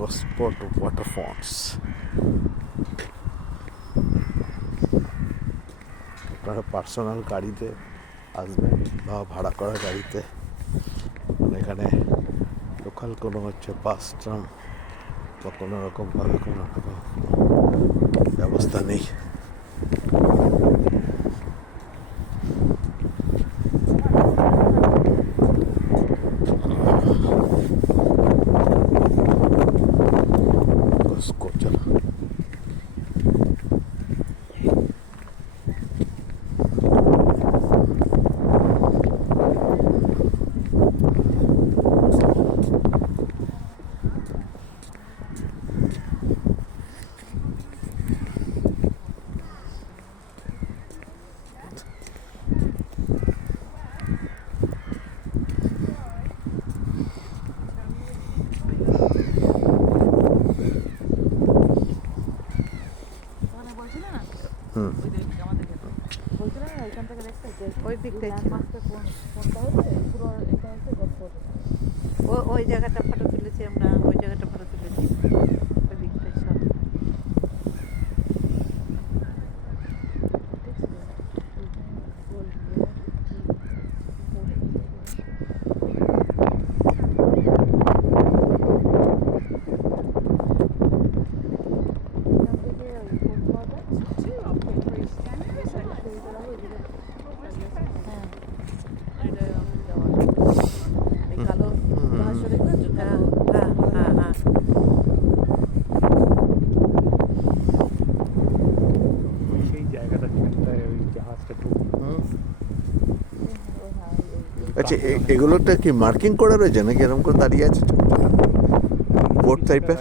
Gosport Waterfalls. আপনারা personal গাড়িতে আসবেন বা ভাড়া করা গাড়িতে, এখানে লোকাল কোনো বাস ট্রাম বা কোনো রকমভাবে কোনো রকম ব্যবস্থা নেই। ওই জায়গাটা ফটো তুলেছি আমরা, ওই জায়গাটা ফটো তুলেছি ওই দিকটাই সব। আচ্ছা, এগুলোটা কি মার্কিং করে রয়েছে নাকি এরকম করে দাঁড়িয়ে আছে বোর্ড টাইপের?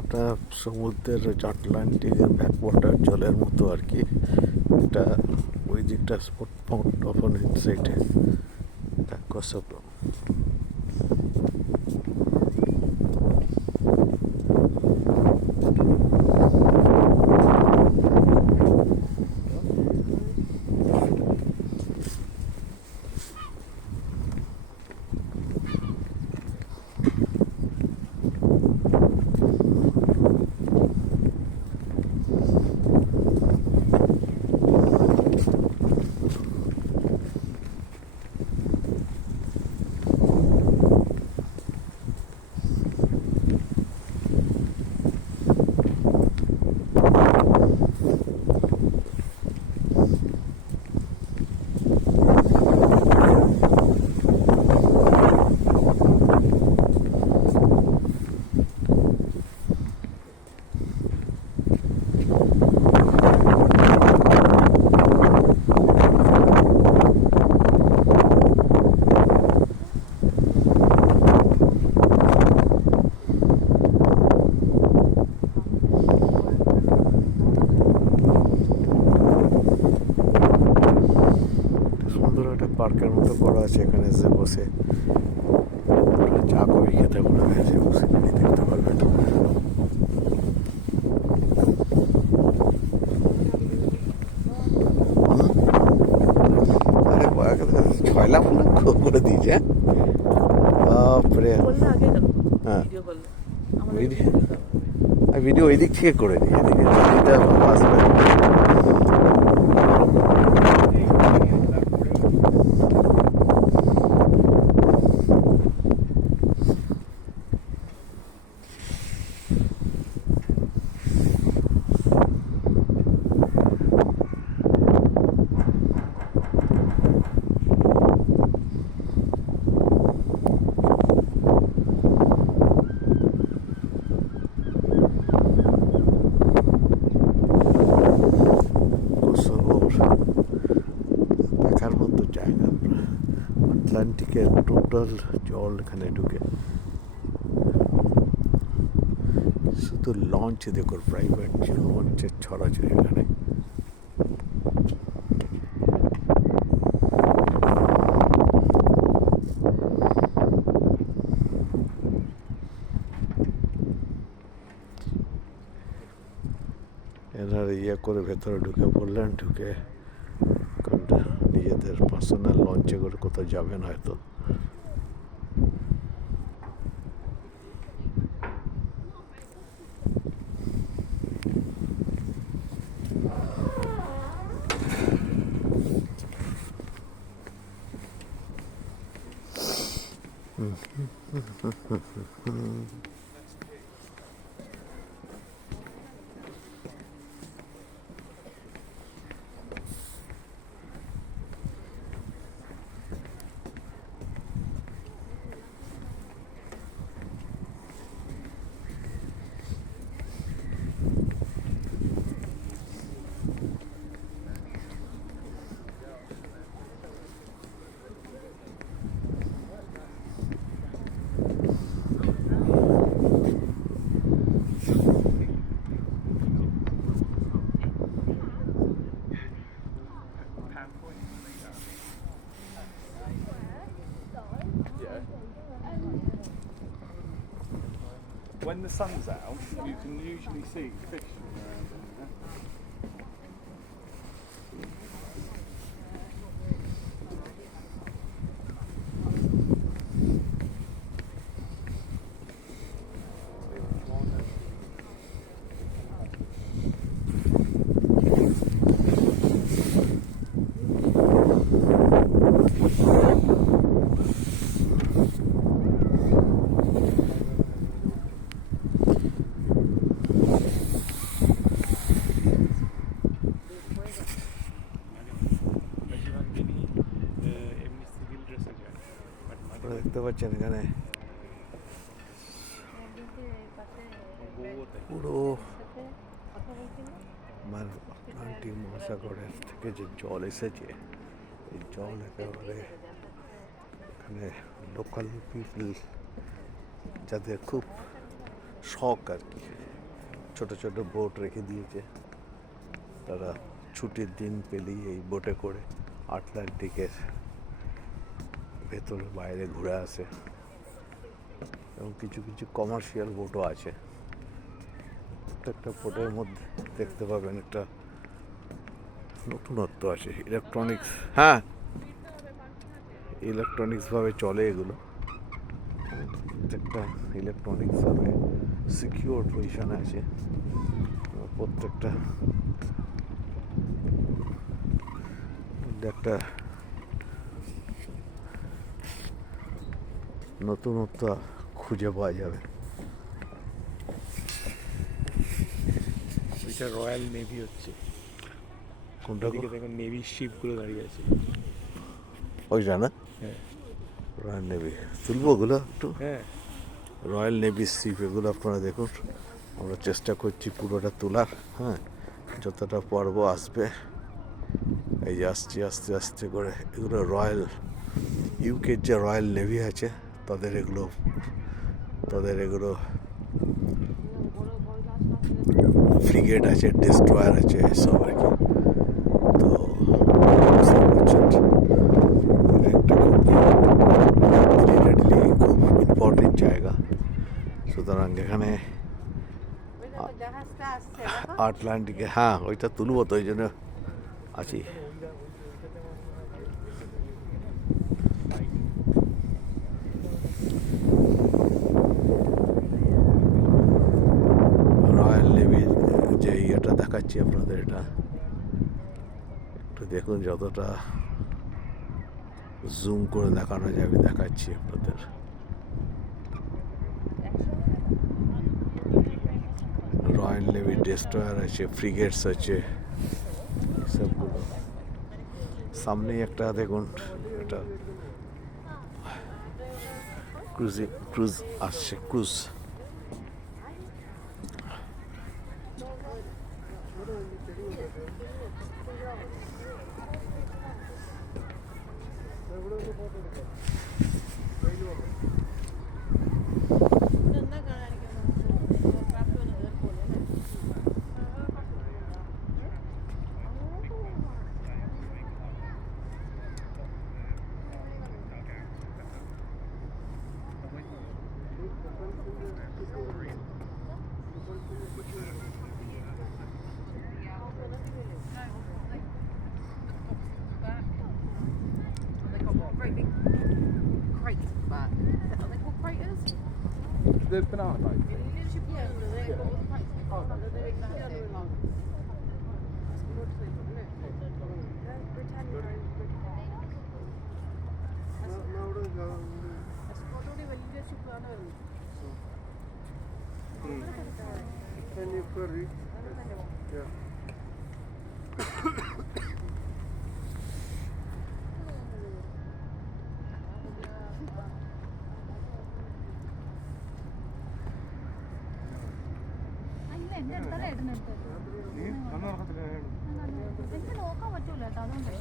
আপনার সমুদ্রের আটলান্টিকের ব্যাকওয়াটার জলের মতো আর কি। এটা ওই দিকটা স্পট অপোনেন্ট সাইডে কসব পার্কের মতো করা আছে, এখানে এসে বসে চা কফি খেতে পারবেন, এসে বসে দেখতে পারবেন। আরে ছয়লা মনে করে দিয়েছে, হ্যাঁ বাপরে। বললে আগে কেন হ্যাঁ ভিডিও করলে আমার ভিডিও ভিডিও ওই দিক থেকে করে নিই, এদিকে নদীটা আসবে। দেখার মতো জায়গা, আটলান্টিকের টোটাল জল এখানে ঢুকে। শুধু লঞ্চ দেখো, প্রাইভেট লঞ্চের ছড়াছড়ি এখানে। এনারা ইয়ে করে ভেতরে ঢুকে পড়লেন, ঢুকে নিজেদের পার্সোনাল লঞ্চে করে কোথাও যাবেন হয়তো। When the sun's out, you can usually see fish swimming around in there. দেখতে পাচ্ছেন এখানে পুরো আটলান্টিক মহাসাগরের থেকে যে জল এসেছে, এই জল একেবারে এখানে লোকাল পিপল যাদের খুব শখ আর কি, ছোট ছোট বোট রেখে দিয়েছে, তারা ছুটির দিন পেলেই এই বোটে করে আটলান্টিকের ভেতরে বাইরে ঘুরে আসে। এবং কিছু কিছু কমার্শিয়াল বোটও আছে। প্রত্যেকটা বোটের মধ্যে দেখতে পাবেন একটা নতুনত্ব আছে, ইলেকট্রনিক্স, হ্যাঁ ইলেকট্রনিক্সভাবে চলে এগুলো, প্রত্যেকটা ইলেকট্রনিক্সভাবে সিকিউর পজিশনে আছে। প্রত্যেকটা একটা নতুনত্ব খুঁজে পাওয়া যাবে। ওইটা রয়্যাল নেভি হচ্ছে, কোনটা ওদিকে দেখুন নেভির শিপগুলো দাঁড়িয়ে আছে। ওইটা না, হ্যাঁ রয়্যাল নেভি, তুলবো ওগুলো একটু। হ্যাঁ রয়্যাল নেভি শিপ এগুলো আপনারা দেখুন, আমরা চেষ্টা করছি পুরোটা তোলার। হ্যাঁ, যতটা পর্ব আসবে, এই যে আসছি আস্তে আস্তে করে, এগুলো রয়্যাল ইউকের যে রয়্যাল নেভি আছে তাদের এগুলো ফ্রিগেট আছে, ডেস্ট্রয়ার আছে, সব আর কি। তো বোটের জায়গা, সুতরাং এখানে ওই দেখো জাহাজটা আসছে দেখো। আটলান্টিকে, হ্যাঁ ওইটা তুলবো তো, ওই জন্য আছি। রয়্যাল নেভির যে ইয়েটা দেখাচ্ছি আপনাদের, এটা একটু দেখুন, যতটা জুম করে দেখানো যাবে দেখাচ্ছি আপনাদের। রয়্যাল নেভি ডেস্ট্রয়ার আছে, ফ্রিগেটস আছে, সবগুলো। সামনেই একটা দেখুন, এটা ক্রুজ আসছে, cruise. They've got great big crates at the back. Are they called craters? The banana boat. Yeah, they've got all the crates. They're massive. അല്ല എന്റെ അടുത്തല്ല ഏട്ടൻ്റെ അടുത്ത് എനിക്ക് നോക്കാൻ പറ്റൂല കേട്ടോ, അതുകൊണ്ട്.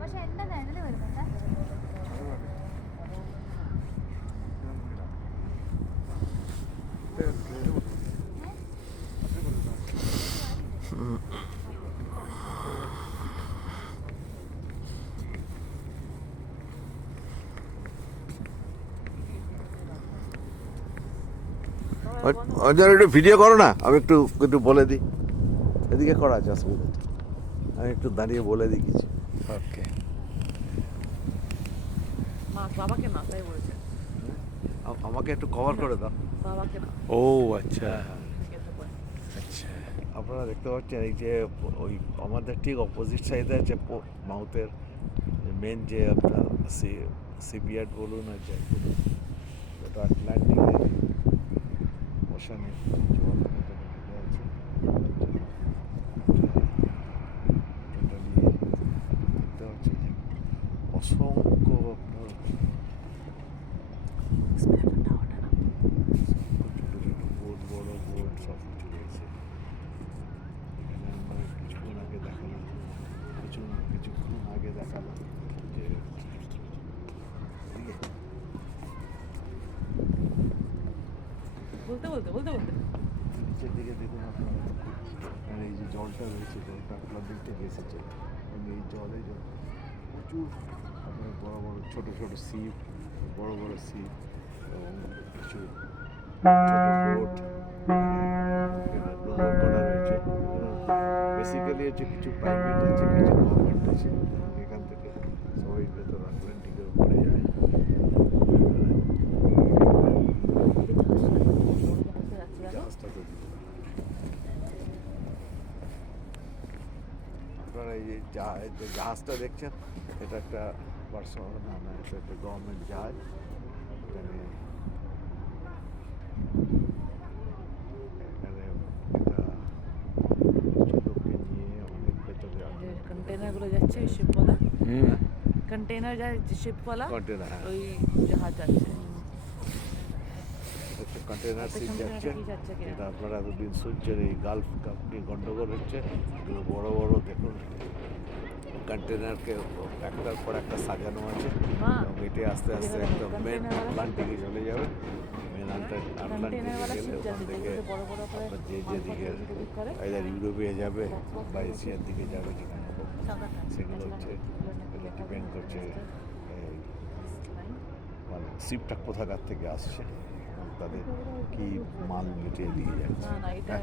പക്ഷെ എന്റെ നിഴല് വരുന്നുണ്ട്. অঞ্জন একটু ভিডিও করো না, আমি একটু একটু বলে দিই। এদিকে করা আছে, অসুবিধা নেই। আমি একটু দাঁড়িয়ে বলে দিই কিছু। ওকে, বাবাকে না, তাই বলছে। আমাকে একটু কভার করে দাও। বাবাকে না। ও আচ্ছা আচ্ছা, আপনারা দেখতে পাচ্ছেন এই যে ওই আমাদের ঠিক অপোজিট সাইডে আছে মাউথের মেন যে আপনার সিপিয়ার্ড বলুন আর যাই বলুন, এটা আটলান্টিকের ওশানে জল এখানে ঢুকে আছে। এটা নিয়ে দেখতে পাচ্ছি যে অসংখ্য আপনার ছোটো ছোটো বোট, বড় বোট, সব কিছু রয়েছে এখানে। আমরা কিছুক্ষণ আগে দেখালাম যে নিচের দিকে দেখুন আপনারা, আর এই যে জলটা রয়েছে, জলটা আটলান্টিক থেকে এসেছে এবং এই জলে প্রচুর আপনার বড় বড় ছোট ছোট শিপ, বড় বড় শিপ এবং কিছু ছোট বোট ব্যবহার করা রয়েছে। বেসিক্যালি হচ্ছে কিছু প্রাইভেট আছে, কিছু গভর্নমেন্ট আছে। এখান থেকে সবাই ভেতর আটলান্টিকের উপরে যায়। জাহাজটা তো আপনারা এই যে জাহাজটা দেখছেন, এটা একটা পার্সোনাল না, এটা একটা গভর্নমেন্ট জাহাজ। এখানে লোককে নিয়ে অনেক ভেতরে কন্টেনারগুলো যাচ্ছে ওই শিপওয়ালা, কন্টেনার যায় শিপওয়ালা, কন্টেনার, হ্যাঁ, ওই জাহাজ যাচ্ছে। একটা কন্টেনার শিপ যাচ্ছে। কি যাচ্ছে কি? এটা আপনারা এতদিন শুনছেন এই গালফ কাপ নিয়ে গন্ডগোল হচ্ছে, এগুলো বড় বড় দেখুন কন্টেনারকে একটার পর একটা সাজানো আছে এবং এটি আস্তে আস্তে একদম মেন আটলান্টিকে চলে যাবে। মেন আটলান্টিকে গেলে ওখান থেকে আপনার যে যেদিকে আইদার ইউরোপে যাবে বা এশিয়ার দিকে যাবে, যেখানে হোক, সেগুলো হচ্ছে ডিপেন্ড করছে ভালো শিপটা কোথাকার থেকে আসছে, তাদের কি মাল মিটিয়ে দিয়ে যাচ্ছে। না না এটা